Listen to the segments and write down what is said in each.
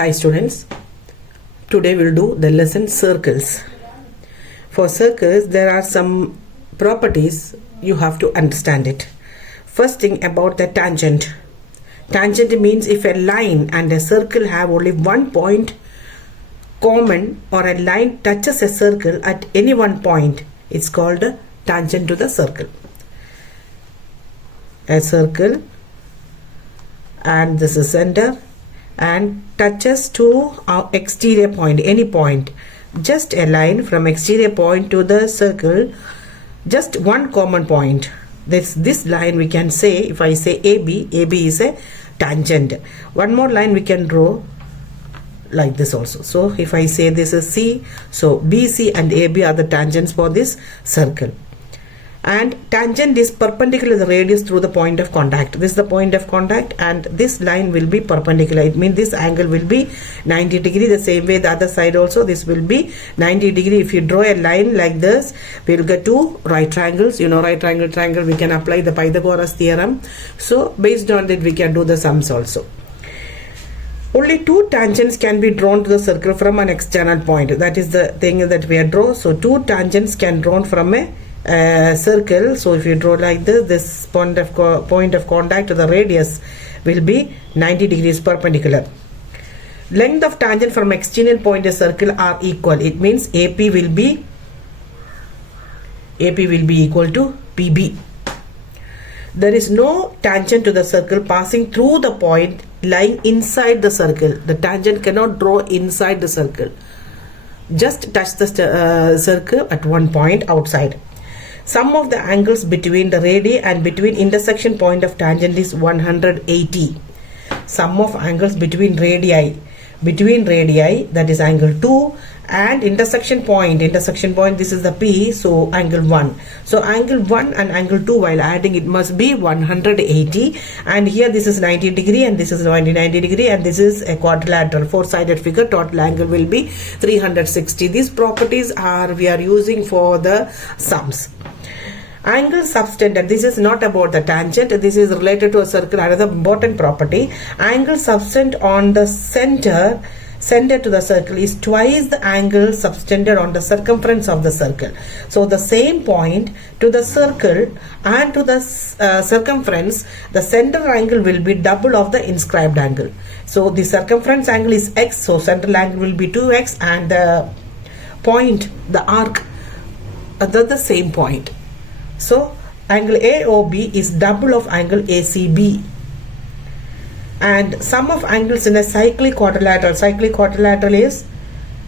Hi students, today we'll do the lesson circles. For circles there are some properties you have to understand it. First thing about the tangent. Tangent means if a line and a circle have only one point common, or a line touches a circle at any one point, it's called a tangent to the circle. A circle and this is center and touches to our exterior point, any point, just a line from exterior point to the circle, just one common point. This line we can say, if I say AB is a tangent. One more line we can draw like this also. So if I say this is C, so BC and AB are the tangents for this circle. And tangent is perpendicular to the radius through the point of contact. This is the point of contact and this line will be perpendicular. It means this angle will be 90 degree. The same way the other side also, this will be 90 degree. If you draw a line like this, we will get two right triangles. You know, right triangle, we can apply the Pythagoras theorem. So based on that we can do the sums also. Only two tangents can be drawn to the circle from an external point. That is the thing that we are draw. So two tangents can drawn from a circle. So if you draw like this point of contact to the radius will be 90 degrees perpendicular. Length of tangent from external point of circle are equal. It means AP will be equal to PB. There is no tangent to the circle passing through the point lying inside the circle. The tangent cannot draw inside the circle. Just touch the circle at one point outside. Sum of the angles between the radii and between intersection point of tangent is 180. Sum of angles between radii, that is angle 2, and intersection point, this is the P, so angle 1. So angle 1 and angle 2 while adding it must be 180, and here this is 90 degree and this is 90 degree, and this is a quadrilateral four-sided figure. Total angle will be 360. These properties we are using for the sums. Angle subtended, this is not about the tangent, this is related to a circle. Another important property, angle subtended on the center to the circle is twice the angle subtended on the circumference of the circle. So the same point to the circle and to the circumference, the center angle will be double of the inscribed angle. So the circumference angle is x, so central angle will be 2x, and the point, the arc, the same point. So angle AOB is double of angle ACB. And sum of angles in a cyclic quadrilateral. Cyclic quadrilateral is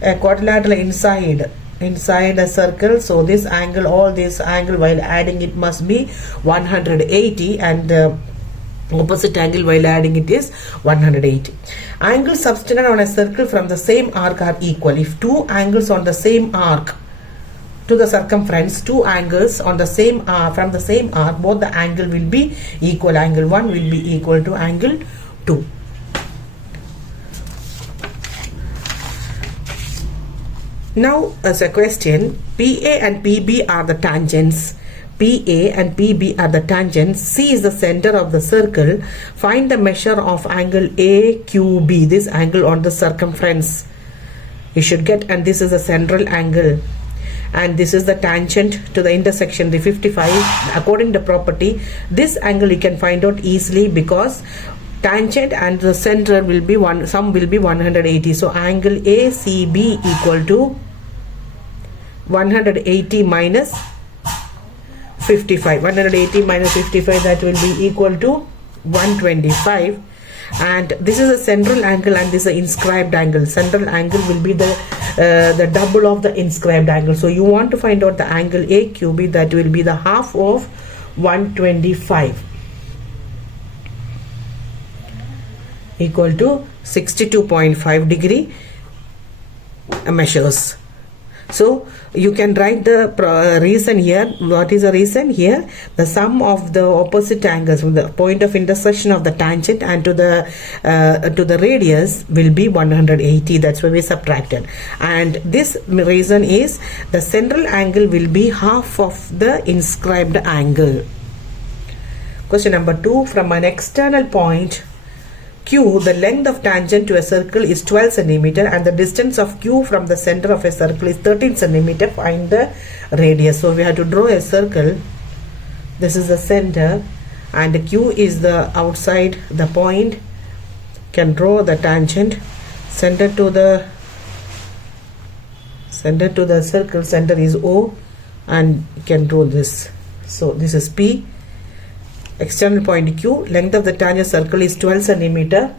a quadrilateral inside a circle. So this angle, all this angle while adding it must be 180, and the opposite angle while adding it is 180. Angles subtended on a circle from the same arc are equal. If two angles on the same arc to the circumference, two angles on the same from the same arc, both the angle will be equal. Angle 1 will be equal to angle 2. Now as a question, PA and PB are the tangents. PA and PB are the tangents. C is the center of the circle. Find the measure of angle AQB, this angle on the circumference you should get, and this is the central angle. And this is the tangent to the intersection, the 55. According to property, this angle you can find out easily because tangent and the center will be sum will be 180. So angle ACB equal to 180 minus 55. 180 minus 55, that will be equal to 125. And this is a central angle and this is an inscribed angle. Central angle will be the double of the inscribed angle. So you want to find out the angle AQB, that will be the half of 125, equal to 62.5 degree measures. So you can write the reason here. What is the reason here? The sum of the opposite angles from the point of intersection of the tangent and to the radius will be 180. That's why we subtracted. And this reason is the central angle will be half of the inscribed angle. Question number 2. From an external point Q, the length of tangent to a circle is 12 centimeter and the distance of Q from the center of a circle is 13 centimeter. Find the radius. So we have to draw a circle. This is the center and Q is the outside, the point. Can draw the tangent. Center to the circle, center is O, and can draw this. So this is P. External point Q, length of the tangent circle is 12 centimeter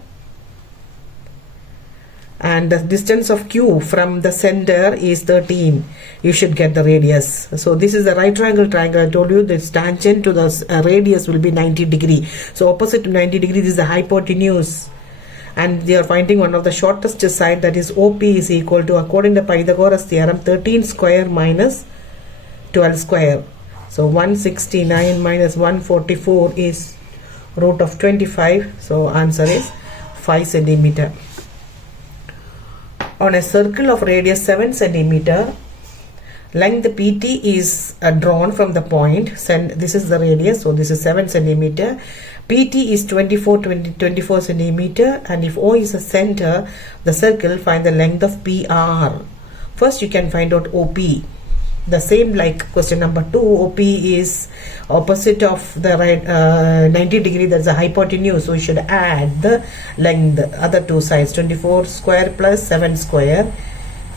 and the distance of Q from the center is 13. You should get the radius. So this is the right triangle. I told you this tangent to the radius will be 90 degree. So opposite to 90 degree, this is the hypotenuse, and they are finding one of the shortest side, that is OP is equal to, according to Pythagoras theorem, 13 square minus 12 square. So 169 minus 144 is root of 25. So answer is 5 centimeter. On a circle of radius 7 centimeter, length PT is drawn from the point. This is the radius. So this is 7 centimeter. PT is 24 centimeter, and if O is the center, the circle, find the length of PR. First you can find out OP. The same like question number 2, OP is opposite of the right 90 degree, that's a hypotenuse, so we should add the length, other two sides, 24 square plus 7 square,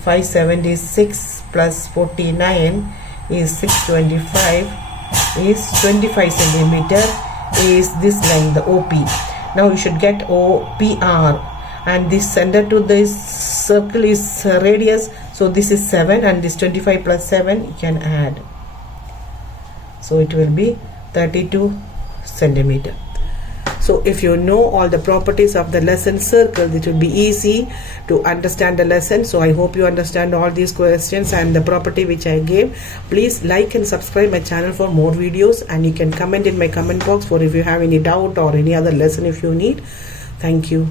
576 plus 49 is 625, is 25 centimeter is this length, the OP. Now you should get OPR, and this center to this circle is radius, so this is 7 and this 25 plus 7 you can add, so it will be 32 centimeter. So if you know all the properties of the lesson circle, it will be easy to understand the lesson. So I hope you understand all these questions and the property which I gave. Please like and subscribe my channel for more videos, and you can comment in my comment box for if you have any doubt or any other lesson if you need. Thank you.